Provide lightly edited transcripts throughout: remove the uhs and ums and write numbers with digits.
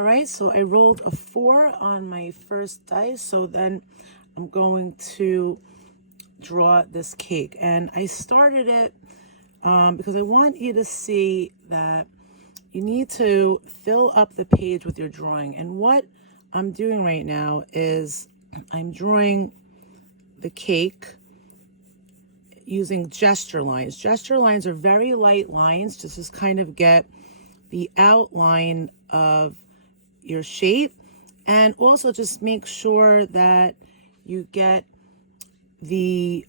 All right, so I rolled a 4 on my first dice. So then I'm going to draw this cake. And I started it because I want you to see that you need to fill up the page with your drawing. And what I'm doing right now is I'm drawing the cake using gesture lines. Gesture lines are very light lines to just kind of get the outline of your shape, and also just make sure that you get the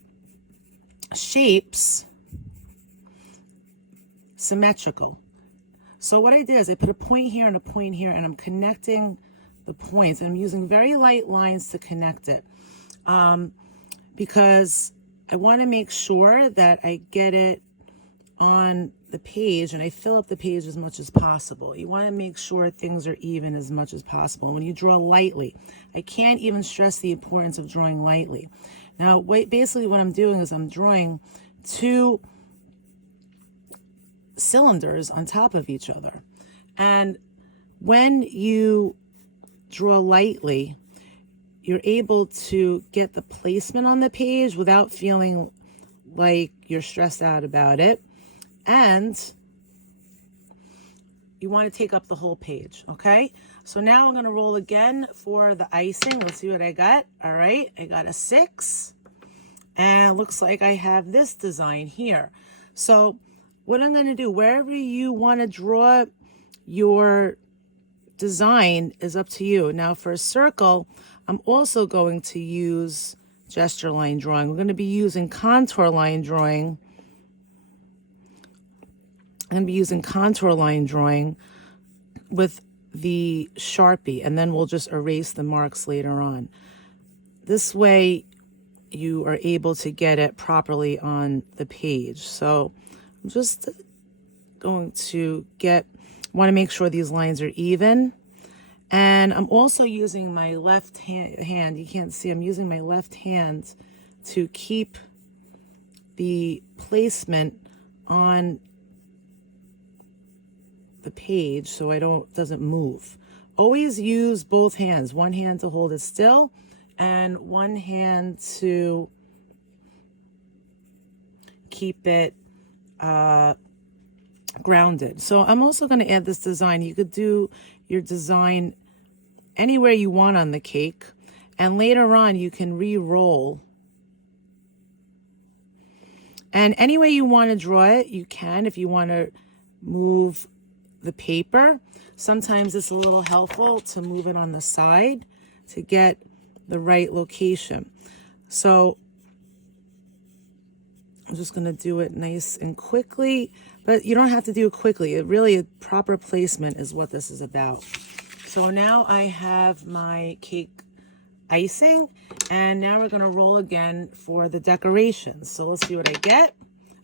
shapes symmetrical. So what I did is I put a point here and a point here, and I'm connecting the points, and I'm using very light lines to connect it because I want to make sure that I get it on the page and I fill up the page as much as possible. You want to make sure things are even as much as possible. When you draw lightly, I can't even stress the importance of drawing lightly. Now, basically what I'm doing is I'm drawing 2 cylinders on top of each other. And when you draw lightly, you're able to get the placement on the page without feeling like you're stressed out about it. And you want to take up the whole page, okay? So now I'm going to roll again for the icing. Let's see what I got. All right, I got a 6. And it looks like I have this design here. So what I'm going to do, wherever you want to draw your design is up to you. Now for a circle, I'm also going to use gesture line drawing. We're going to be using contour line drawing. I'm going to be using contour line drawing with the Sharpie, and then we'll just erase the marks later on. This way you are able to get it properly on the page. So I'm just going to want to make sure these lines are even. And I'm also using my left hand. You can't see, I'm using my left hand to keep the placement on the page so doesn't move. Always use both hands. One hand to hold it still and one hand to keep it grounded. So I'm also going to add this design. You could do your design anywhere you want on the cake, and later on you can re-roll. And any way you want to draw it, you can. If you want to move the paper, sometimes it's a little helpful to move it on the side to get the right location. So I'm just going to do it nice and quickly, but you don't have to do it quickly. A proper placement is what this is about. So now I have my cake icing, and now we're going to roll again for the decorations. So let's see what I get.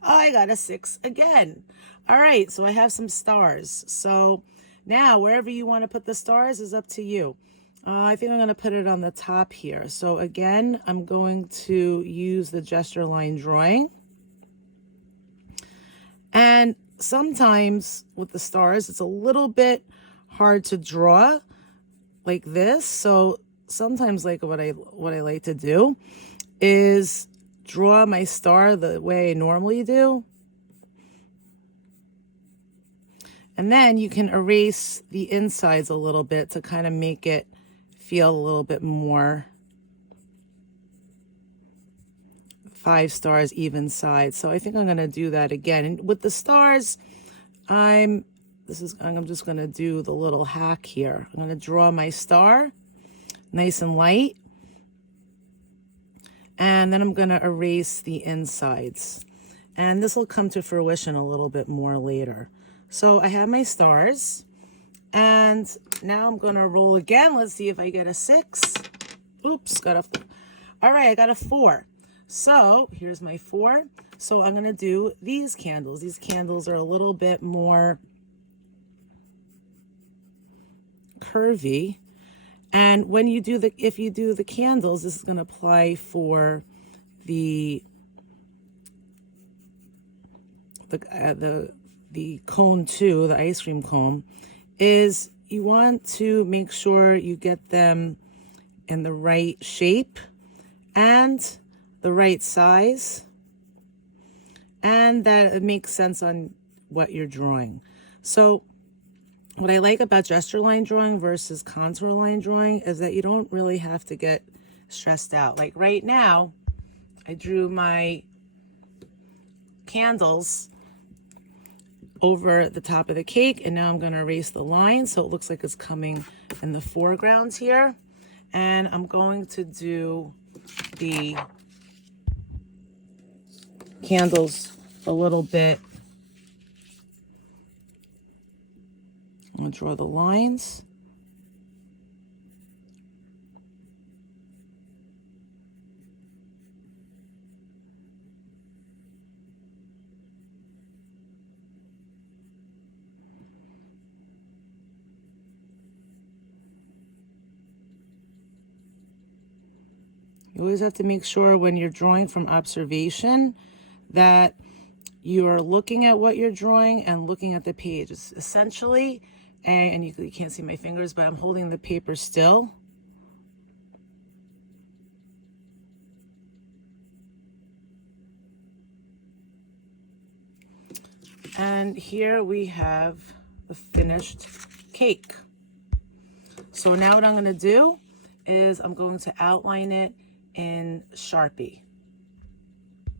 Oh, I got a 6 again. All right, so I have some stars. So now wherever you want to put the stars is up to you. I think I'm going to put it on the top here. So again, I'm going to use the gesture line drawing. And sometimes with the stars, it's a little bit hard to draw like this. So sometimes like what I like to do is draw my star the way I normally do. And then you can erase the insides a little bit to kind of make it feel a little bit more 5 stars, even sides. So I think I'm going to do that again. And with the stars, I'm just going to do the little hack here. I'm going to draw my star nice and light. And then I'm going to erase the insides. And this will come to fruition a little bit more later. So I have my stars. And now I'm going to roll again. Let's see if I get a 6. Oops, all right, I got a 4. So here's my 4. So I'm going to do these candles. These candles are a little bit more curvy. And when you do if you do the candles, this is going to apply for the cone too, the ice cream cone, is you want to make sure you get them in the right shape and the right size, and that it makes sense on what you're drawing. So what I like about gesture line drawing versus contour line drawing is that you don't really have to get stressed out. Like right now, I drew my candles over the top of the cake, and now I'm going to erase the line so it looks like it's coming in the foreground here. And I'm going to do the candles a little bit. I'm going to draw the lines. You always have to make sure when you're drawing from observation that you're looking at what you're drawing and looking at the page. It's essentially, and you can't see my fingers, but I'm holding the paper still. And here we have the finished cake. So now what I'm going to do is I'm going to outline it in Sharpie.